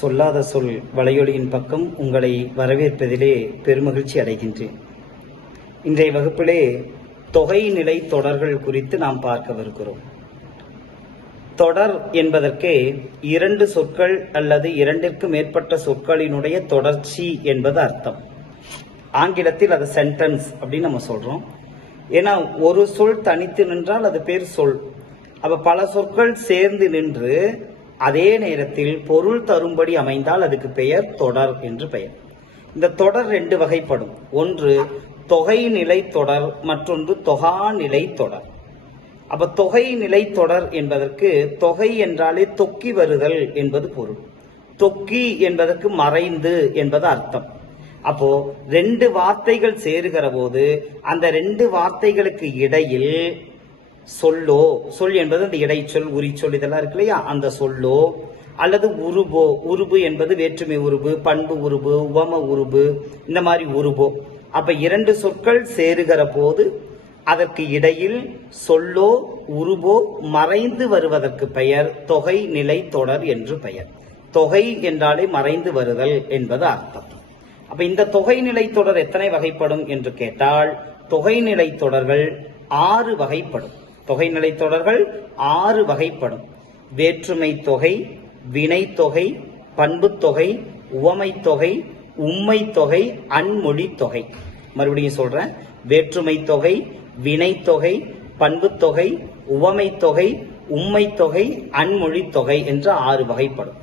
சொல்லாத சொல் வலையொலியின் பக்கம் உங்களை வரவேற்பதிலே பெருமகிழ்ச்சி அடைகின்றேன். இன்றைய வகுப்பிலே தொகை நிலை தொடர்கள் குறித்து நாம் பார்க்கவிருக்கிறோம். தொடர் என்பதற்கு இரண்டு சொற்கள் அல்லது இரண்டிற்கு மேற்பட்ட சொற்களினுடைய தொடர்ச்சி என்பது அர்த்தம். ஆங்கிலத்தில் அது சென்டென்ஸ் அப்படின்னு நம்ம சொல்றோம். ஏன்னா ஒரு சொல் தனித்து நின்றால் அது பேர் சொல். அப்ப பல சொற்கள் சேர்ந்து நின்று அதே நேரத்தில் பொருள் தரும்படி அமைந்தால் அதுக்கு பெயர் தொடர் என்று பெயர். இந்த தொடர் ரெண்டு வகைப்படும். ஒன்று தொகை நிலை தொடர் மற்றொன்று தொகா நிலை தொடர். அப்ப தொகை நிலை தொடர் என்பதற்கு தொகை என்றாலே தொக்கி வருதல் என்பது பொருள். தொக்கி என்பதற்கு மறைந்து என்பது அர்த்தம். அப்போ ரெண்டு வார்த்தைகள் சேருகிற போது அந்த ரெண்டு வார்த்தைகளுக்கு இடையில் சொல்லோ சொல் என்பது அந்த இடைச்சொல் உரிச்சொல் இதெல்லாம் இருக்கு இல்லையா? அந்த சொல்லோ அல்லது உருபோ உருபு என்பது வேற்றுமை உருபு பண்பு உருபு உவம உருபு இந்த மாதிரி உருபோ. அப்ப இரண்டு சொற்கள் சேருகிற போது அதற்கு இடையில் சொல்லோ உருபோ மறைந்து வருவதற்கு பெயர் தொகை நிலை தொடர் என்று பெயர். தொகை என்றாலே மறைந்து வருதல் என்பது அர்த்தம். அப்ப இந்த தொகை நிலை தொடர் எத்தனை வகைப்படும் என்று கேட்டால் தொகை நிலை தொடர்கள் ஆறு வகைப்படும். தொகை தொடர்கள் ஆறு வகைப்படும். வேற்றுமை தொகை வினைத்தொகை பண்புத்தொகை உவமைத்தொகை உம்மைத்தொகை தொகை தொகை அன்மொழி தொகை. மறுபடியும் சொல்றேன். வேற்றுமை தொகை வினைத்தொகை பண்புத்தொகை உவமைத்தொகை உம்மைத்தொகை உவமை தொகை அன்மொழி தொகை என்று ஆறு வகைப்படும்.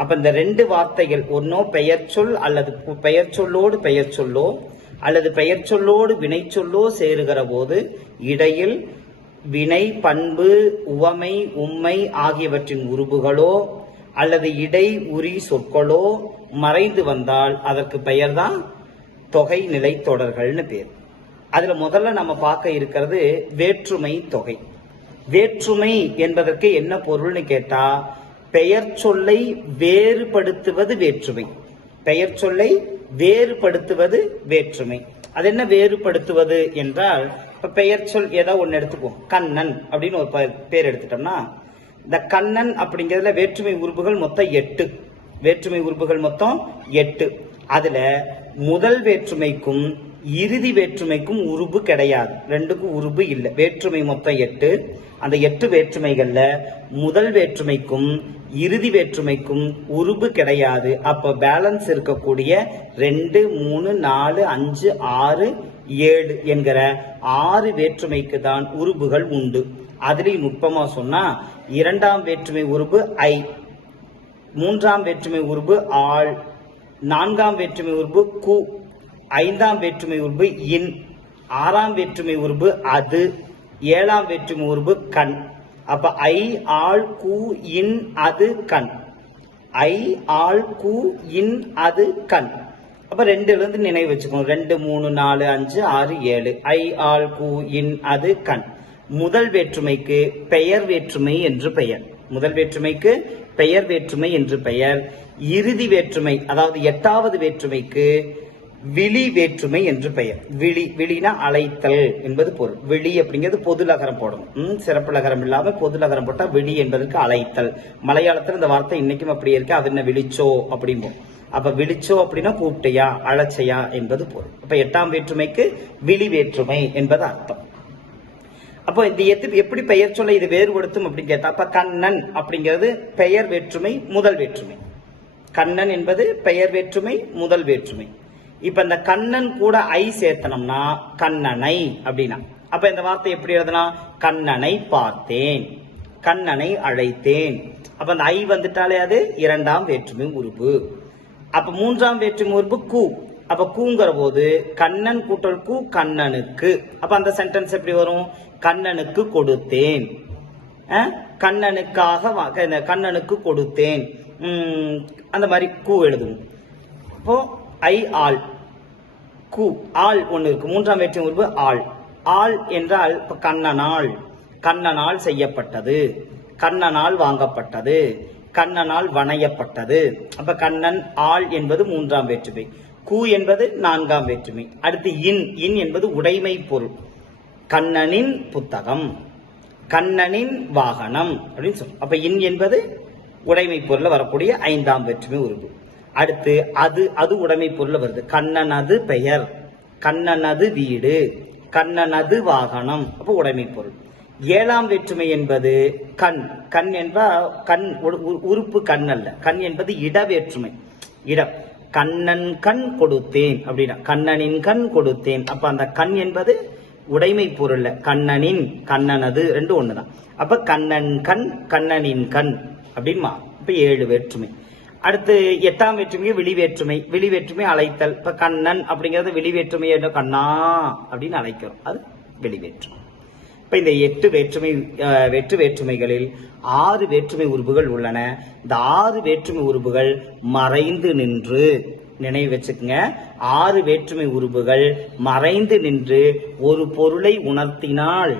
அப்ப இந்த ரெண்டு வார்த்தைகள் ஒன்னோ பெயர் சொல் அல்லது பெயர் சொல்லோடு பெயர் சொல்லோ அல்லது பெயர் சொல்லோடு வினை சொல்லோ சேருகிற போது இடையில் வினை பண்பு உவமை உம்மை ஆகியவற்றின் உருபுகளோ அல்லது இடை உரி சொற்களோ மறைந்து வந்தால் அதற்கு பெயர்தான் தொகை நிலை தொடர்கள்னு பேர். அதுல முதல்ல நம்ம பார்க்க இருக்கிறது வேற்றுமை தொகை. வேற்றுமை என்பதற்கு என்ன பொருள்னு கேட்டா பெயர் சொல்லை வேறுபடுத்துவது வேற்றுமை. பெயர் சொல்லை வேறுபடுத்துவது வேற்றுமை. அது என்ன வேறுபடுத்துவது என்றால் இப்போ பெயர் சொல் ஏதோ ஒன்று எடுத்துக்குவோம். கண்ணன் அப்படின்னு ஒரு பேர் எடுத்துட்டோம்னா இந்த கண்ணன் அப்படிங்கிறதுல வேற்றுமை உறுப்புகள் மொத்தம் எட்டு. வேற்றுமை உறுப்புகள் மொத்தம் எட்டு. அதில் முதல் வேற்றுமைக்கும் இறுதி வேற்றுமைக்கும் உருபு கிடையாது. ரெண்டுக்கும் உருபு இல்லை. வேற்றுமை மொத்தம் எட்டு. அந்த எட்டு வேற்றுமைகள்ல முதல் வேற்றுமைக்கும் இறுதி வேற்றுமைக்கும் உருபு கிடையாது. அப்ப பேலன்ஸ் இருக்கக்கூடிய ரெண்டு மூணு நாலு அஞ்சு ஆறு ஏழு என்கிற ஆறு வேற்றுமைக்கு தான் உருபுகள் உண்டு. அதுலயும் நுட்பமாக சொன்னால் இரண்டாம் வேற்றுமை உருபு ஐ மூன்றாம் வேற்றுமை உருபு ஆள் நான்காம் வேற்றுமை உருபு கு ஐந்தாம் வேற்றுமை உருபு இன் ஆறாம் வேற்றுமை உருபு அது ஏழாம் வேற்றுமை உருபு கண். அப்ப ஐ ஆள் கு இன் அது கண். ஐ ஆள் கு இன் அது கண். அப்ப ரெண்டுல இருந்து நினைவு வச்சுக்கணும் ரெண்டு மூணு நாலு அஞ்சு ஆறு ஏழு. ஐ ஆல் கு இன் அது கண். முதல் வேற்றுமைக்கு பெயர் வேற்றுமை என்று பெயர். முதல் வேற்றுமைக்கு பெயர் வேற்றுமை என்று பெயர். இறுதி வேற்றுமை அதாவது எட்டாவது வேற்றுமைக்கு விழி வேற்றுமை என்று பெயர். விழி விழினா அழைத்தல் என்பது பொருள். விழி அப்படிங்கிறது பொது லகரம் போடணும். ம், சிறப்பு லகரம் இல்லாம பொது லகரம் போட்டா விழி என்பதற்கு அழைத்தல். மலையாளத்துல இந்த வார்த்தை இன்னைக்கும் அப்படியே இருக்கு. அது என்ன விழிச்சோ அப்படிம்போம். அப்ப விழிச்சோ அப்படின்னா கூப்பிட்டையா அழைச்சையா என்பது பொருள். அப்ப எட்டாம் வேற்றுமைக்கு விழி வேற்றுமை என்பது அர்த்தம். அப்போ இந்த எத்து எப்படி பெயர் சொல்ல இது வேறுபடுத்தும் அப்படின்னு கேட்டா அப்ப கண்ணன் அப்படிங்கிறது பெயர் வேற்றுமை முதல் வேற்றுமை. கண்ணன் என்பது பெயர் வேற்றுமை முதல் வேற்றுமை. இப்ப இந்த கண்ணன் கூட ஐ சேர்த்தனம்னா கண்ணனை அப்படின்னா. அப்ப இந்த வார்த்தை எப்படி எழுதுனா கண்ணனை பார்த்தேன் கண்ணனை அழைத்தேன். அப்ப அந்த ஐ வந்துட்டாலே அது இரண்டாம் வேற்றுமை உறுப்பு. அப்ப மூன்றாம் வேற்று முறுப்பு கு. அப்ப கூங்கிற போது கண்ணன் கூட்டல் கு கண்ணனுக்கு. அப்ப அந்த சென்டென்ஸ் எப்படி வரும்? கண்ணனுக்கு கொடுத்தேன். கண்ணனுக்காக இந்த கண்ணனுக்கு கொடுத்தேன். அந்த மாதிரி கூ எழுதுவோம் இப்போ ஐ ஆள். கு ஆள் ஒன்று இருக்கு. மூன்றாம் வேற்று உருவு ஆள். ஆள் என்றால் இப்ப கண்ணனால். கண்ணனால் செய்யப்பட்டது. கண்ணனால் வாங்கப்பட்டது. கண்ணனால் வணையப்பட்டது. அப்ப கண்ணன் ஆள் என்பது மூன்றாம் வேற்றுமை. கு என்பது நான்காம் வேற்றுமை. அடுத்து இன். இன் என்பது உடைமை பொருள். கண்ணனின் புத்தகம். கண்ணனின் வாகனம் அப்படின்னு சொல்றோம். அப்ப இன் என்பது உடைமை பொருள் வரக்கூடிய ஐந்தாம் வேற்றுமை உருவு அடுத்து அது அது உடைமை பொருள் வருது. கண்ணனது பெயர். கண்ணனது வீடு. கண்ணனது வாகனம். அப்போ உடைமை பொருள். ஏழாம் வேற்றுமை என்பது கண். கண் என்பால் கண் உறுப்பு கண் அல்ல. கண் என்பது இட வேற்றுமை. இடம். கண்ணன் கண் கொடுத்தேன் அப்படின்னா கண்ணனின் கண் கொடுத்தேன். அப்ப அந்த கண் என்பது உடைமை பொருள் கண்ணனின் கண்ணனது ரெண்டு ஒண்ணுதான். அப்ப கண்ணன் கண் கண்ணனின் கண் அப்படின்மா இப்ப ஏழு வேற்றுமை. அடுத்து எட்டாம் வேற்றுமை. வெளிவேற்றுமை வெளிவேற்றுமை அழைத்தல். இப்ப கண்ணன் அப்படிங்கறது வெளிவேற்றுமை என்ன கண்ணா அப்படின்னு அழைக்கிறோம். அது வெளிவேற்றுமை இப்போ இந்த எட்டு வேற்றுமை வெற்று வேற்றுமைகளில் ஆறு வேற்றுமை உறுப்புகள் உள்ளன. இந்த ஆறு வேற்றுமை உறுப்புகள் மறைந்து நின்று நினைவு வச்சுக்கங்க. ஆறு வேற்றுமை உறுப்புகள் மறைந்து நின்று ஒரு பொருளை உணர்த்தினால்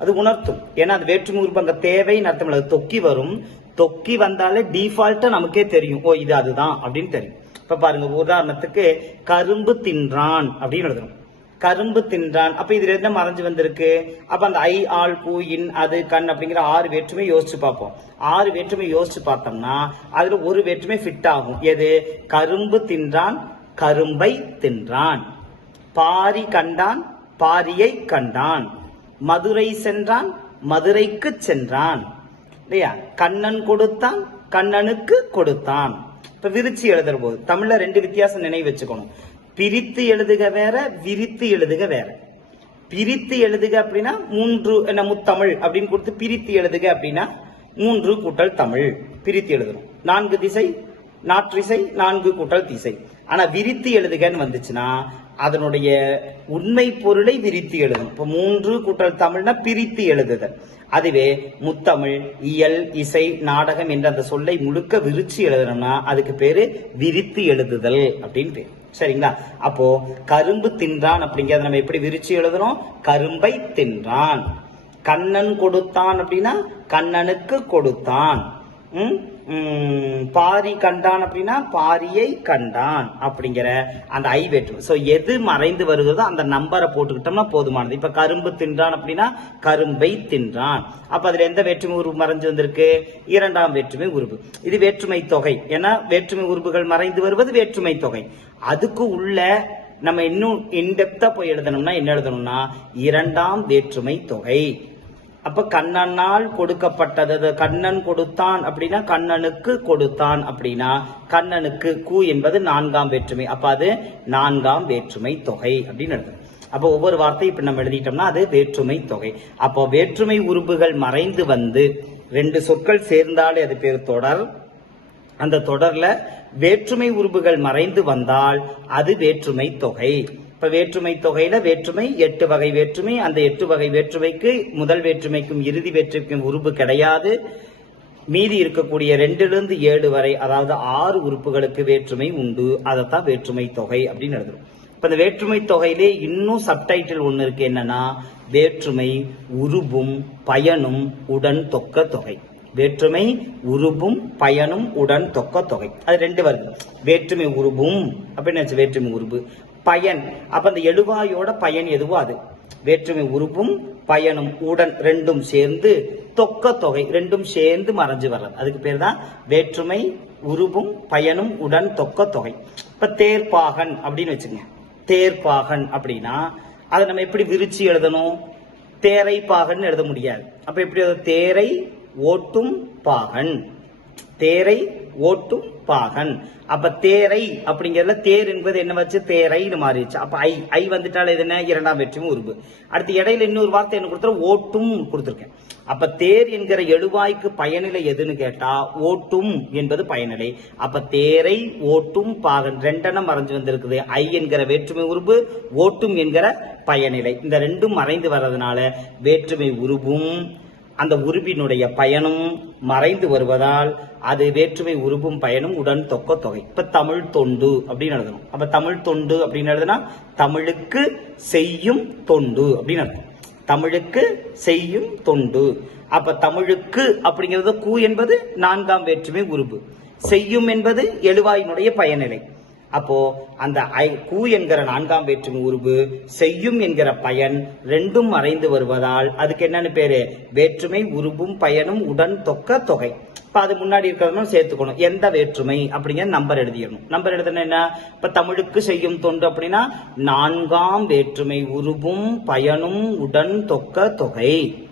அது உணர்த்தும். ஏன்னா அது வேற்றுமை உறுப்பு அங்கே தேவைன்னு அர்த்தம் இல்லை. அது தொக்கி வரும். தொக்கி வந்தாலே டிஃபால்ட்டா நமக்கே தெரியும். ஓ இது அதுதான் அப்படின்னு தெரியும். இப்ப பாருங்க உதாரணத்துக்கு கரும்பு தின்றான் அப்படின்னு எழுதணும். கரும்பு தின்றான். அப்ப இதுல என்ன மறைஞ்சு வந்திருக்கு? அப்ப அந்த ஐ ஆள் பூ இன் அது கண் அப்படிங்கிற ஆறு வேற்றுமை யோசிச்சு பார்ப்போம். ஆறு வேற்றுமை யோசிச்சு பார்த்தோம்னா அதுல ஒரு வேற்றுமை ஃபிட் ஆகும். எது? கரும்பு தின்றான் கரும்பை தின்றான். பாரி கண்டான் பாரியை கண்டான். மதுரை சென்றான் மதுரைக்கு சென்றான். இல்லையா? கண்ணன் கொடுத்தான் கண்ணனுக்கு கொடுத்தான். இப்ப விரிச்சு எழுதுற போது தமிழ்ல ரெண்டு வித்தியாசம் நினைவு வச்சுக்கணும். பிரித்து எழுதுக வேற விரித்து எழுதுக வேற. பிரித்து எழுதுக அப்படின்னா மூன்று என்ன முத்தமிழ் அப்படின்னு கொடுத்து பிரித்து எழுதுக அப்படின்னா மூன்று கூட்டல் தமிழ். பிரித்து எழுதணும். நான்கு திசை நாற்றிசை நான்கு கூட்டல் திசை. ஆனா விரித்து எழுதுகன்னு வந்துச்சுன்னா அதனுடைய உண்மை பொருளை விரித்து எழுதணும். இப்போ மூன்று கூட்டல் தமிழ்னா பிரித்து எழுதுதல். அதுவே முத்தமிழ் இயல் இசை நாடகம் என்ற அந்த சொல்லை முழுக்க விரிச்சு எழுதணும்னா அதுக்கு பேரு விரித்து எழுதுதல் அப்படின்னு பேர். சரிங்களா? அப்போ கரும்பு தின்றான் அப்படிங்கிறத நம்ம எப்படி விரிச்சு எழுதுறோம்? கரும்பை தின்றான். கண்ணன் கொடுத்தான் அப்படின்னா கண்ணனுக்கு கொடுத்தான். ம், பாரி கண்டான் அப்படின்னா பாரியை கண்டான் அப்படிங்கிற அந்த ஐ வெற்று ஸோ எது மறைந்து வருகிறதோ அந்த நம்பரை போட்டுக்கிட்டோம்னா போதுமானது. இப்போ கரும்பு தின்றான் அப்படின்னா கரும்பை தின்றான். அப்போ அதில் எந்த வேற்றுமை உருவு மறைஞ்சு வந்திருக்கு? இரண்டாம் வேற்றுமை உருவு இது வேற்றுமை தொகை. ஏன்னா வேற்றுமை உருவுகள் மறைந்து வருவது வேற்றுமை தொகை. அதுக்கு உள்ள நம்ம இன்னும் இன்டெப்தா போய் எழுதணும்னா என்ன எழுதணும்னா இரண்டாம் வேற்றுமை தொகை. அப்ப கண்ணனால் கொடுக்கப்பட்டது. கண்ணன் கொடுத்தான் அப்படின்னா கண்ணனுக்கு கொடுத்தான் அப்படின்னா கண்ணனுக்கு கு என்பது நான்காம் வேற்றுமை. அப்ப அது நான்காம் வேற்றுமை தொகை அப்படின்னு எழுதும் அப்போ ஒவ்வொரு வார்த்தையும் இப்ப நம்ம எழுதிட்டோம்னா அது வேற்றுமை தொகை. அப்போ வேற்றுமை உறுப்புகள் மறைந்து வந்து ரெண்டு சொற்கள் சேர்ந்தாலே அது பேர் தொடர். அந்த தொடர்ல வேற்றுமை உறுப்புகள் மறைந்து வந்தால் அது வேற்றுமை தொகை. இப்ப வேற்றுமை தொகையில வேற்றுமை எட்டு வகை வேற்றுமை அந்த எட்டு வகை வேற்றுமைக்கு முதல் வேற்றுமைக்கும் இறுதி வேற்றுமைக்கும் உறுப்பு கிடையாது. மீதி இருக்கக்கூடிய ரெண்டிலிருந்து ஏழு வரை அதாவது ஆறு உறுப்புகளுக்கு வேற்றுமை உண்டு. அதைத்தான் வேற்றுமை தொகை அப்படின்னு எழுதுறோம். இப்ப இந்த வேற்றுமை தொகையிலே இன்னும் சப்டைட்டில் ஒண்ணு இருக்கு. என்னன்னா வேற்றுமை உருபும் பயனும் உடன் தொக்க தொகை. வேற்றுமை உருபும் பயனும் உடன் தொக்க தொகை. அது ரெண்டு வருது. வேற்றுமை உருபும் அப்படின்னு வேற்றுமை உருபு பயன். அப்ப அந்த எழுவாயோட பயன் எதுவோ அது. வேற்றுமை உருவும் பயனும் உடன் ரெண்டும் சேர்ந்து தொக்க தொகை ரெண்டும் சேர்ந்து மறைஞ்சு வர்றது. அதுக்கு பேர் தான் வேற்றுமை உருபும் பயனும் உடன் தொக்க தொகை. இப்ப தேர்ப்பாகன் அப்படின்னு வச்சுங்க தேர்ப்பாகன் அப்படின்னா அதை நம்ம எப்படி விரிச்சு எழுதணும்? தேரை பாகன் எழுத முடியாது. அப்ப எப்படி தேரை ஓட்டும் பாகன். தேரை ஓட்டும் பாகன். அப்ப தேரை அப்படிங்கறதுல தேர் என்பது என்ன வச்சு? தேரைன்னு மாறிடுச்சு. அப்ப ஐ ஐ வந்துட்டால் இது என்ன? இரண்டாம் வெற்றியும் உருவு அடுத்து இடையில இன்னொரு வார்த்தை என்ன கொடுத்துரு? ஓட்டும் கொடுத்துருக்கேன். அப்ப தேர் என்கிற எழுவாய்க்கு பயனிலை எதுன்னு கேட்டா ஓட்டும் என்பது பயனிலை. அப்ப தேரை ஓட்டும் பாகன் ரெண்டெண்ணம் மறைஞ்சு வந்திருக்குது. ஐ என்கிற வேற்றுமை உருவு ஓட்டும் என்கிற பயனிலை. இந்த ரெண்டும் மறைந்து வர்றதுனால வேற்றுமை உருவும் அந்த உருபினுடைய பயனும் மறைந்து வருவதால் அது வேற்றுமை உருவும் பயனும் உடன் தொக்க தொகை. இப்ப தமிழ் தொண்டு அப்படின்னு எழுதணும். அப்ப தமிழ் தொண்டு அப்படின்னு எழுதுனா தமிழுக்கு செய்யும் தொண்டு அப்படின்னு அர்த்தம். தமிழுக்கு செய்யும் தொண்டு. அப்ப தமிழுக்கு அப்படிங்கிறது கூ என்பது நான்காம் வேற்றுமை உருவு. செய்யும் என்பது எழுவாயினுடைய பயனிலை. அப்போ அந்த ஐ கூ என்கிற நான்காம் வேற்றுமை உருவு செய்யும் என்கிற பயன் ரெண்டும் மறைந்து வருவதால் அதுக்கு என்னன்னு பேரு? வேற்றுமை உருவும் பயனும் உடன் தொக்க தொகை. இப்ப அது முன்னாடி இருக்கிறதும் சேர்த்துக்கணும். எந்த வேற்றுமை அப்படிங்கிற நம்பர் எழுதிடணும். நம்பர் எழுதுனா என்ன? இப்ப தமிழுக்கு செய்யும் தொண்டு அப்படின்னா நான்காம் வேற்றுமை உருவும் பயனும் உடன் தொக்க தொகை.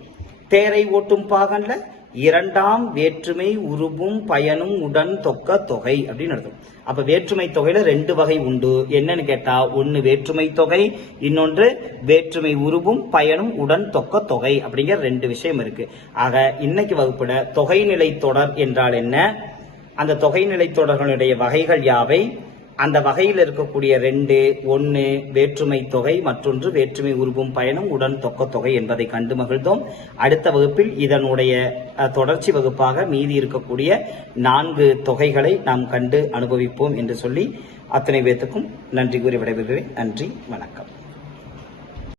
தேரை ஓட்டும் பாகன்ல இரண்டாம் வேற்றுமை உருவும் பயனும் உடன் தொக்க தொகை அப்படின்னு அர்த்தம். அப்ப வேற்றுமை தொகையில ரெண்டு வகை உண்டு. என்னன்னு கேட்டா ஒன்னு வேற்றுமை தொகை இன்னொன்று வேற்றுமை உருவும் பயனும் உடன் தொக்க தொகை அப்படிங்கிற ரெண்டு விஷயம் இருக்கு. ஆக இன்னைக்கு வகுப்புல தொகைநிலை தொடர் என்றால் என்ன? அந்த தொகைநிலை தொடர்களுடைய வகைகள் யாவை? அந்த வகையில் இருக்கக்கூடிய ரெண்டு ஒன்று வேற்றுமை தொகை மற்றொன்று வேற்றுமை உருவும் பயணம் உடன் தொக்க தொகை என்பதை கண்டு மகிழ்ந்தோம். அடுத்த வகுப்பில் இதனுடைய தொடர்ச்சி வகுப்பாக மீதி இருக்கக்கூடிய நான்கு தொகைகளை நாம் கண்டு அனுபவிப்போம் என்று சொல்லி அத்தனை பேத்துக்கும் நன்றி கூறி விடைபெறுகிறேன். நன்றி வணக்கம்.